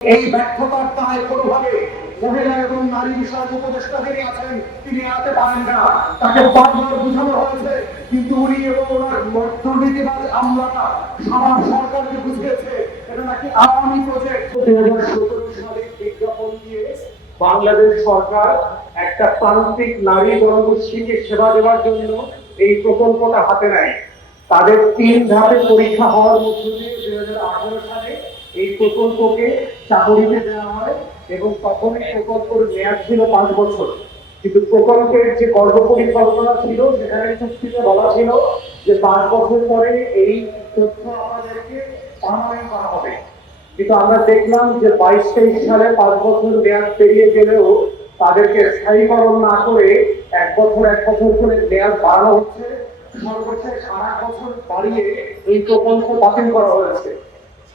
এই ব্যর্থতার দায় কোনোভাবে মহিলা এবং নারী বিষয়ক উপদেষ্টা যিনি আছেন তিনি এড়াতে পারেন না। তাকে বারবার বোঝানো হয়েছে, কিন্তু উনি এবং ওনার দুর্নীতিবাজ আমলারা সারা সরকারকে বুঝিয়েছে এটা নাকি আওয়ামী প্রজেক্ট। 2017 সালে বিজ্ঞাপন দিয়ে বাংলাদেশ সরকার একটা প্রান্তিক নারী জনগোষ্ঠীকে সেবা দেওয়ার জন্য এই প্রকল্পটা হাতে নেয়। তাদের 3 ধাপে পরীক্ষা হওয়ার মধ্য দিয়ে 2018 সালে এই প্রকল্পকে চাকরিতে দেওয়া হয় এবং তখন এই প্রকল্পের মেয়াদ ছিল 5 বছর। কিন্তু প্রকল্পের যে কর্ম পরিকল্পনা ছিল সেখানে চুক্তিতে বলা ছিল যে 5 বছর পরে এই তথ্য আমাদেরকে পার্মানেন্ট করা হবে। কিন্তু আমরা দেখলাম যে 22-23 সালে 5 বছর মেয়াদ পেরিয়ে গেলেও তাদেরকে স্থায়ীকরণ না করে 1 বছর করে মেয়াদ বাড়ানো হচ্ছে। সর্বশেষ 8 বছর বাড়িয়ে এই প্রকল্প বাতিল করা হয়েছে।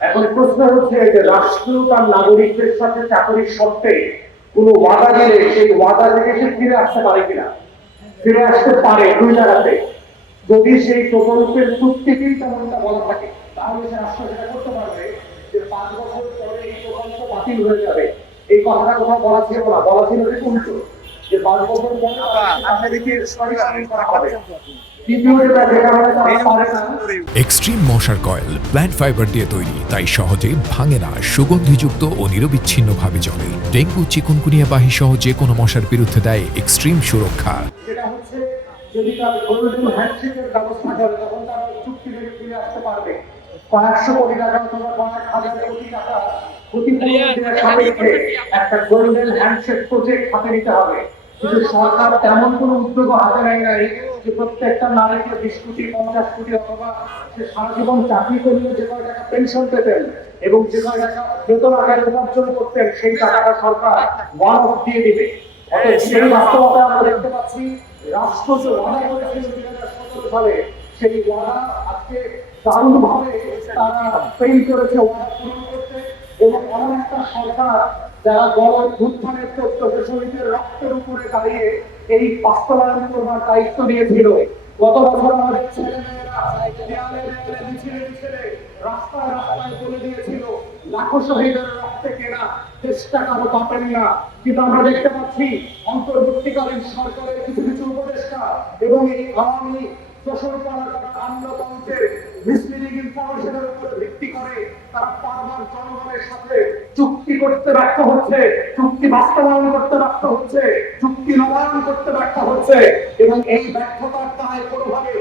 এখন প্রশ্ন হচ্ছে যে রাষ্ট্র তার নাগরিকদের সাথে চাকরির শর্তে কোনো ওয়াদা দিলে সেই ওয়াদা থেকে সে ফিরে আসতে পারে কিনা। ফিরে আসতে পারে 2 জায়গাতে। যদি সেই প্রকল্পের চুক্তিতেই তেমনটা বলা থাকে তাহলে সে রাষ্ট্র সেটা করতে পারবে যে 5 বছর পরে এই প্রকল্প বাতিল হয়ে যাবে। এই কথাটা কোথাও বলা ছিল না, বলা ছিল যে উল্টো, যে 5 বছর পরে আপনাদেরকে সরিয়ে করা হবে। এক্সট্রিম মশার কয়েল প্ল্যান্ট ফাইবার দিয়ে তৈরি, তাই সহজে ভাঙে না, সুগন্ধিযুক্ত ও নিরবিচ্ছিন্নভাবে জ্বলে। ডেঙ্গু, চিকুনগুনিয়া বাহি সহ যে কোনো মশার বিরুদ্ধে দেয় এক্সট্রিম সুরক্ষা। যেটা হচ্ছে যদি তার গোল্ডেন হ্যান্ডশেকের ব্যবস্থা করে তখন তারা চুক্তি থেকে ফিরে আসতে পারবে। কয়েকশো কোটি টাকা অথবা কয়েক হাজার কোটি টাকা ক্ষতিপূরণ দেওয়ার সাপেক্ষে একটা গোল্ডেন হ্যান্ডশেক প্রজেক্ট হাতে নিতে হবে। কিন্তু সরকার তেমন কোনো উদ্যোগ হাতে নেয় নাই যে প্রত্যেকটা নারীকে 20 কোটি 50 কোটি অথবা সে সারা জীবন চাকরি করলে যে কয় টাকা পেনশন পেতেন এবং যে কয় টাকা বেতন আকারে উপার্জন করতেন সেই টাকাটা সরকার ওয়ান অফ দিয়ে দিবে। অর্থাৎ সেই বাস্তবতা আমরা দেখতে পাচ্ছি রাষ্ট্র যে ওয়াদা করেছিল 2017 সালে সেই ওয়াদা আজকে দারুণভাবে তারা ফেল করেছে ওয়াদা পূরণ করতে। এবং এমন একটা সরকার যারা গণ অভ্যুত্থানের 14 শহীদের রক্তের উপরে দাঁড়িয়ে এই বাস্তবায়ন করবার দায়িত্ব নিয়েছিল। গত বছর আমাদের ছেলেমেয়েরা রাস্তায় রাস্তায় বলে দিয়েছিল লাখো শহীদের রক্তে কেনা দেশটা কারো পাবেন না। কিন্তু আমরা দেখতে পাচ্ছি অন্তর্বর্তীকালীন সরকারের কিছু কিছু উপদেষ্টা এবং এই আওয়ামী আমলাতন্ত্রের মিসলিডিং ইনফরমেশনের উপর ভিত্তি করে তারা বারবার জনগণের সাথে চুক্তি করতে ব্যর্থ হচ্ছে, চুক্তি বাস্তবায়ন করতে ব্যর্থ হচ্ছে, চুক্তি নবায়ন করতে ব্যর্থ হচ্ছে। এবং এই ব্যর্থতার দায় কোনোভাবে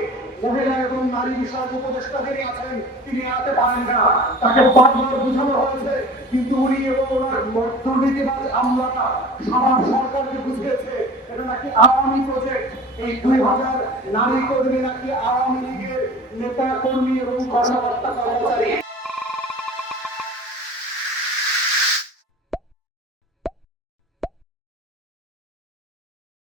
মহিলা এবং নারী বিষয়ক উপদেষ্টা যিনি আছেন তিনি এড়াতে পারেন না। তাকে বারবার বোঝানো হয়েছে, কিন্তু উনি এবং ওনার দুর্নীতিবাজ আমলারা সারা সরকারকে বুঝিয়েছে এটা নাকি আওয়ামী প্রজেক্ট। এই 2000 নারী কর্মী নাকি আওয়ামী লীগের নেতা কর্মী এবং কর্মকর্তা কর্মচারী।